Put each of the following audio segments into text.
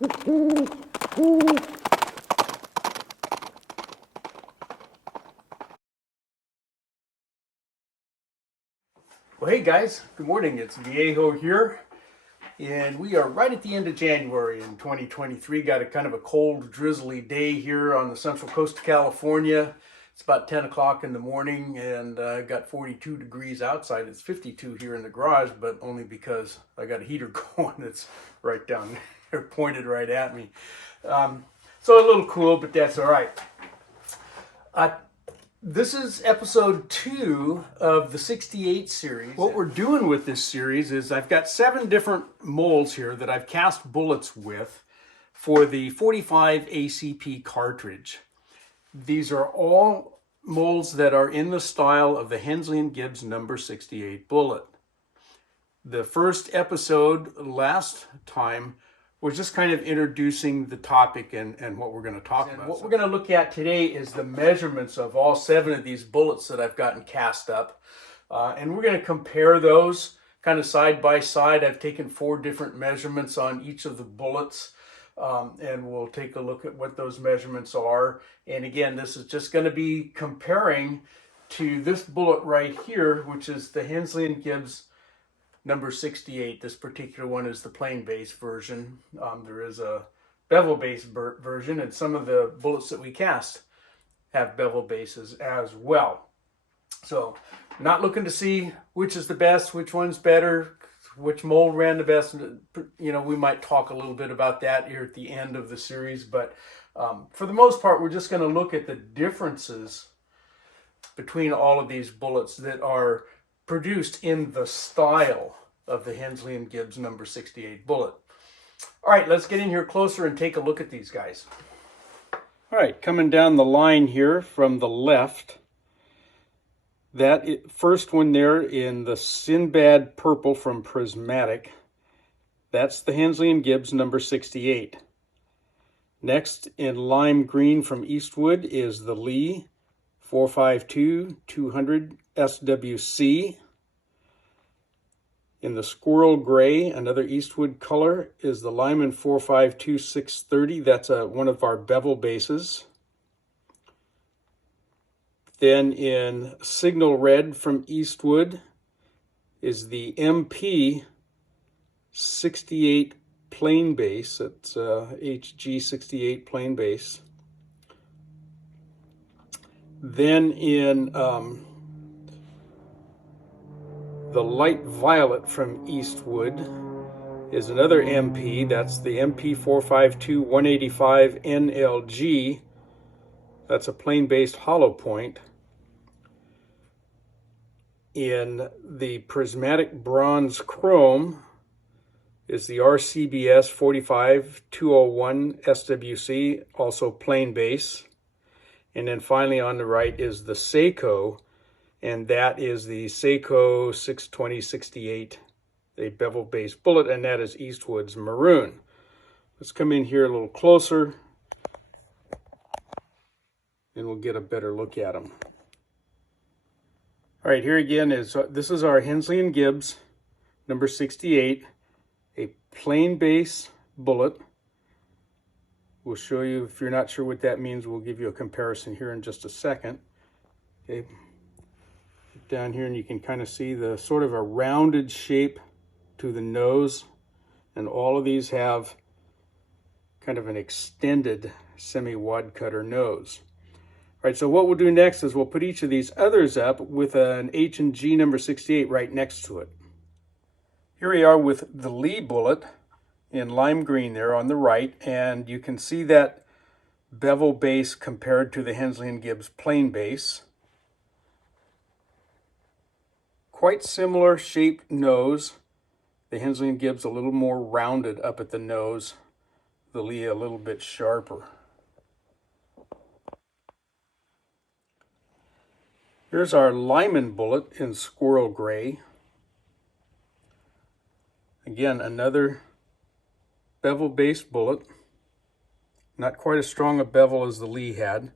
Well, hey guys, good morning. It's Viejo here, and we are right at the end of January in 2023. Got a kind of a cold, drizzly day here on the central coast of California. It's about 10 o'clock in the morning, and I got 42 degrees outside. It's 52 here in the garage, but only because I got a heater going. It's right down there, pointed right at me. So a little cool, but that's all right. This is episode 2 of the 68 series. What we're doing with this series is I've got 7 different molds here that I've cast bullets with for the 45 ACP cartridge. These are all molds that are in the style of the Hensley Gibbs number 68 bullet. The first episode last time was just kind of introducing the topic and what we're going to talk about. What we're going to look at today is the measurements of all 7 of these bullets that I've gotten cast up. And we're going to compare those kind of side by side. I've taken 4 different measurements on each of the bullets. And we'll take a look at what those measurements are. And again, this is just going to be comparing to this bullet right here, which is the Hensley Gibbs number 68. This particular one is the plain base version. There is a bevel base version, and some of the bullets that we cast have bevel bases as well. So not looking to see which is the best, which one's better, which mold ran the best. You know, we might talk a little bit about that here at the end of the series, but for the most part, we're just going to look at the differences between all of these bullets that are produced in the style of the Hensley & Gibbs number 68 bullet. All right, let's get in here closer and take a look at these guys. All right, coming down the line here from the left, that first one there in the Sinbad purple from Prismatic, that's the Hensley & Gibbs number 68. Next in lime green from Eastwood is the Lee 452-200 SWC. In the squirrel gray, another Eastwood color, is the Lyman 452-630. That's one of our bevel bases. Then in signal red from Eastwood is the MP 68 plain base. It's HG 68 plain base. Then in the light violet from Eastwood is another MP. That's the MP 452-185 NLG. That's a plain-based hollow point. In the prismatic bronze chrome is the RCBS 45-201 SWC, also plain base. And then finally on the right is the Saeco, and that is the Saeco 620-68, a bevel-based bullet, and that is Eastwood's maroon. Let's come in here a little closer, and we'll get a better look at them. All right, here again is, this is our Hensley & Gibbs number 68, a plain base bullet. We'll show you, if you're not sure what that means, we'll give you a comparison here in just a second. Okay. Down here and you can kind of see the sort of a rounded shape to the nose, and all of these have kind of an extended semi-wad cutter nose. All right, so what we'll do next is we'll put each of these others up with an H&G number 68 right next to it. Here we are with the Lee bullet in lime green there on the right, and you can see that bevel base compared to the Hensley & Gibbs plain base. Quite similar shaped nose. The Hensley & Gibbs a little more rounded up at the nose. The Lee a little bit sharper. Here's our Lyman bullet in squirrel gray. Again, another bevel-based bullet. Not quite as strong a bevel as the Lee had,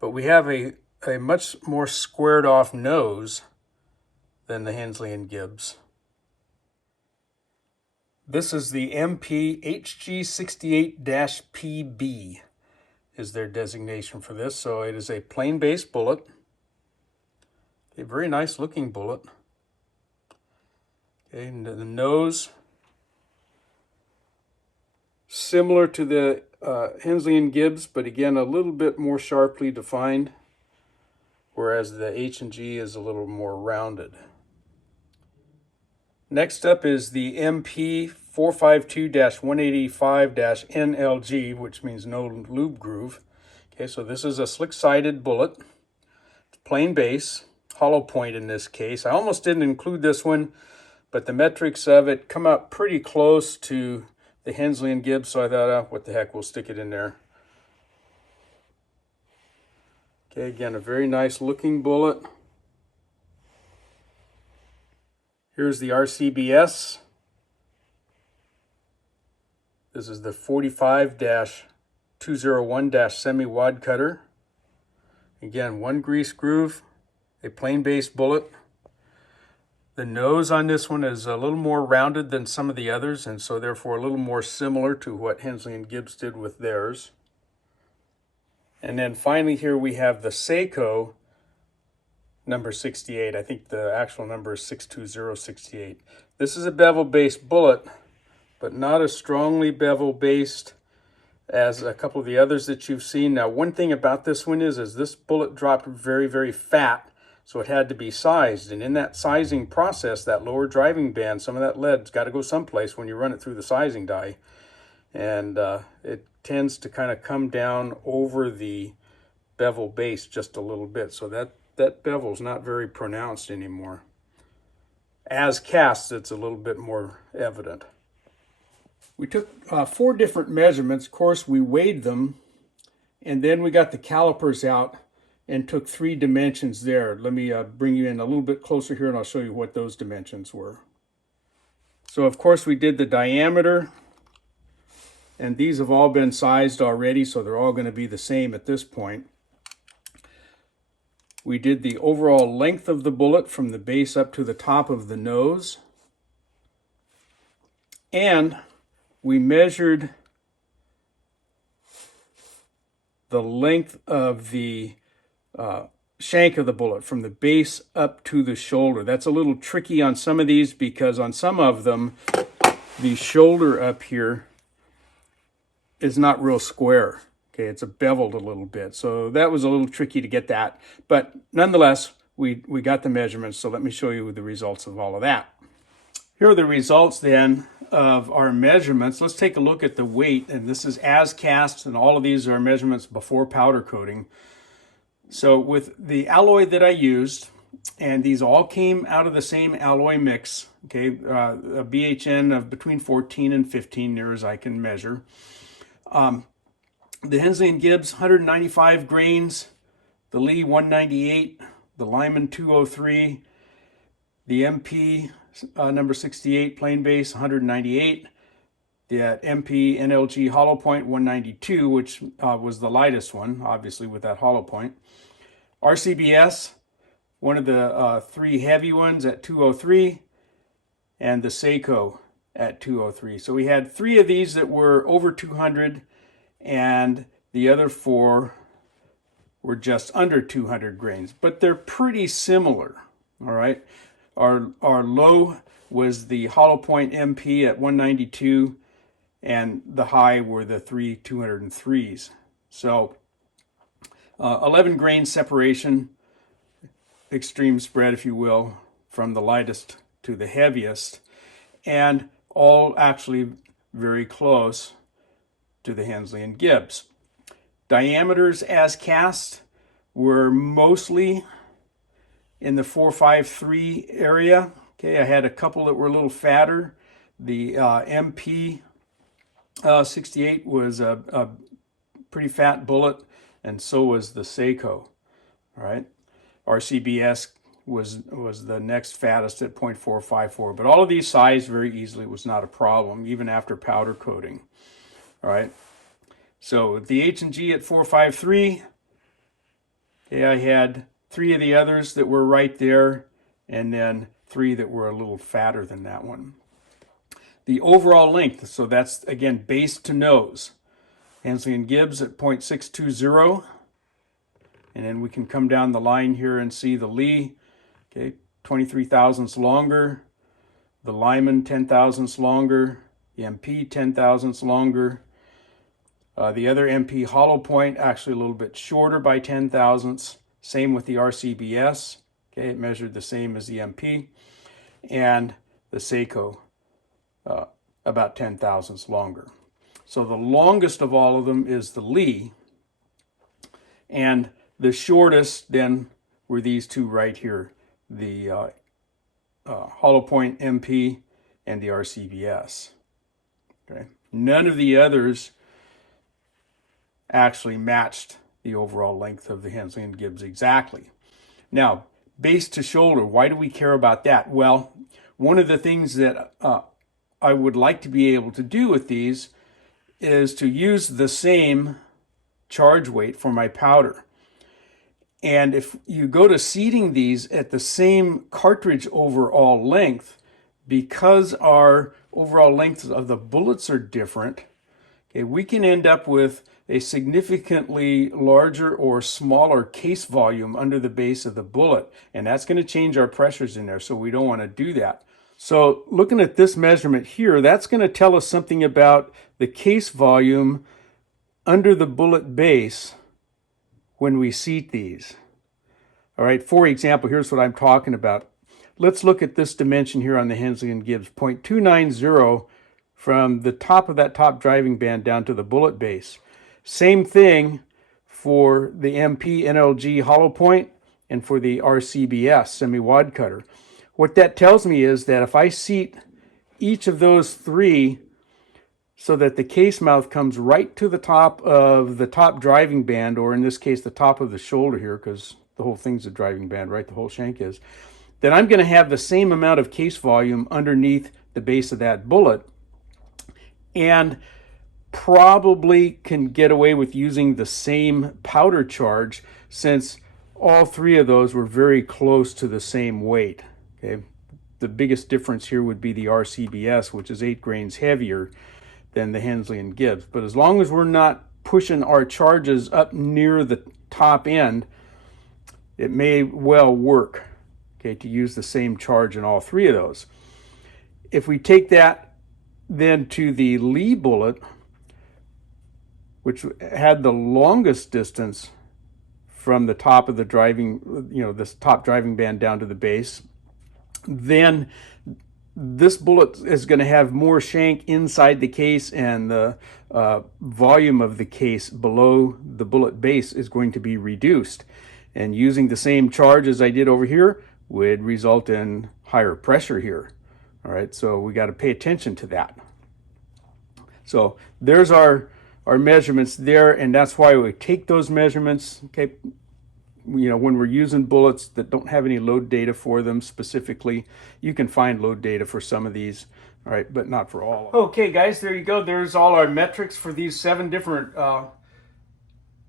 but we have a much more squared off nose than the Hensley & Gibbs. This is the MP HG68-PB is their designation for this. So it is a plain base bullet. A very nice looking bullet. Okay, and the nose, similar to the Hensley Gibbs, but again a little bit more sharply defined, whereas the H&G is a little more rounded. Next up is the MP 452-185-NLG, which means no lube groove. Okay, so this is a slick-sided bullet. It's plain base, hollow point in this case. I almost didn't include this one, but the metrics of it come out pretty close to the Hensley Gibbs, so I thought, what the heck, we'll stick it in there. Okay, again, a very nice looking bullet. Here's the RCBS. This is the 45-201- semi-wad cutter. Again, one grease groove, a plain base bullet. The nose on this one is a little more rounded than some of the others, and so therefore a little more similar to what Hensley Gibbs did with theirs. And then finally here we have the Saeco number 68. I think the actual number is 62068. This is a bevel-based bullet, but not as strongly bevel-based as a couple of the others that you've seen. Now, one thing about this one is this bullet dropped very, very fat, so it had to be sized. And in that sizing process, that lower driving band, some of that lead's got to go someplace when you run it through the sizing die. And it tends to kind of come down over the bevel base just a little bit. So that bevel's not very pronounced anymore. As cast, it's a little bit more evident. We took 4 different measurements. Of course, we weighed them, and then we got the calipers out and took 3 dimensions there. Let me bring you in a little bit closer here, and I'll show you what those dimensions were. So, of course, we did the diameter, and these have all been sized already, so they're all going to be the same at this point. We did the overall length of the bullet from the base up to the top of the nose. And we measured the length of the shank of the bullet from the base up to the shoulder. That's a little tricky on some of these because on some of them, the shoulder up here is not real square. Okay, it's beveled a little bit. So that was a little tricky to get that. But nonetheless, we got the measurements. So let me show you the results of all of that. Here are the results then of our measurements. Let's take a look at the weight. And this is as cast, and all of these are measurements before powder coating. So with the alloy that I used, and these all came out of the same alloy mix, okay, a BHN of between 14 and 15, near as I can measure. The Hensley Gibbs 195 grains, the Lee 198, the Lyman 203, the MP number 68 plain base 198, the MP NLG hollow point 192, which was the lightest one, obviously with that hollow point. RCBS, one of the 3 heavy ones at 203, and the Saeco at 203. So we had 3 of these that were over 200, and the other 4 were just under 200 grains, but they're pretty similar. All right, our low was the hollow point MP at 192, and the high were the 3 203s. So 11 grain separation, extreme spread, if you will, from the lightest to the heaviest, and all actually very close to the Hensley Gibbs. Diameters as cast were mostly in the 453 area. Okay, I had a couple that were a little fatter. The MP 68 was a pretty fat bullet, and so was the Saeco. All right, RCBS was the next fattest at 0.454, but all of these sized very easily. It was not a problem, even after powder coating. All right, so the H&G at 453, okay, I had 3 of the others that were right there, and then 3 that were a little fatter than that one. the overall length. So that's, again, base to nose. Hensley & Gibbs at 0.620. And then we can come down the line here and see the Lee, okay, 23 thousandths longer. The Lyman, 10 thousandths longer. The MP, 10 thousandths longer. The other MP hollow point, actually a little bit shorter by 10 thousandths. Same with the RCBS. Okay, it measured the same as the MP. And the Saeco, about 10 thousandths longer. So the longest of all of them is the Lee. And the shortest then were these two right here, the hollow point MP and the RCBS. Okay. None of the others actually matched the overall length of the Hensley & Gibbs exactly. Now, base to shoulder, why do we care about that? Well, one of the things that I would like to be able to do with these is to use the same charge weight for my powder. And if you go to seating these at the same cartridge overall length, because our overall lengths of the bullets are different, okay, we can end up with a significantly larger or smaller case volume under the base of the bullet. And that's going to change our pressures in there, so we don't want to do that. So looking at this measurement here, that's going to tell us something about the case volume under the bullet base when we seat these. All right, for example, here's what I'm talking about. Let's look at this dimension here on the Hensley & Gibbs, 0.290 from the top of that top driving band down to the bullet base. Same thing for the MP NLG hollow point and for the RCBS semi-wad cutter. What that tells me is that if I seat each of those three so that the case mouth comes right to the top of the top driving band, or in this case, the top of the shoulder here, because the whole thing's a driving band, right? The whole shank is. Then I'm going to have the same amount of case volume underneath the base of that bullet, and probably can get away with using the same powder charge since all three of those were very close to the same weight. Okay, the biggest difference here would be the RCBS, which is 8 grains heavier than the Hensley & Gibbs. But as long as we're not pushing our charges up near the top end, it may well work, okay, to use the same charge in all three of those. If we take that then to the Lee bullet, which had the longest distance from the top of the driving, this top driving band down to the base, then this bullet is going to have more shank inside the case, and the volume of the case below the bullet base is going to be reduced. And using the same charge as I did over here would result in higher pressure here. All right, so we got to pay attention to that. So there's our measurements there, and that's why we take those measurements, okay, when we're using bullets that don't have any load data for them specifically. You can find load data for some of these, all right, but not for all of them. Okay, guys, there you go. There's all our metrics for these 7 different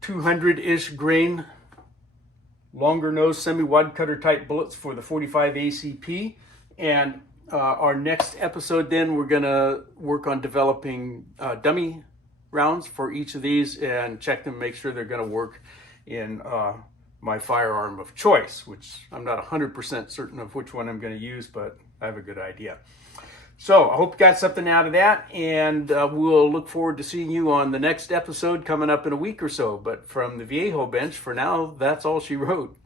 200-ish grain longer nose semi-wad cutter type bullets for the 45 ACP. And our next episode then, we're gonna work on developing dummy rounds for each of these and check them, make sure they're gonna work in my firearm of choice, which I'm not 100% certain of which one I'm gonna use, but I have a good idea. So I hope you got something out of that, and we'll look forward to seeing you on the next episode coming up in a week or so. But from the Viejo bench, for now, that's all she wrote.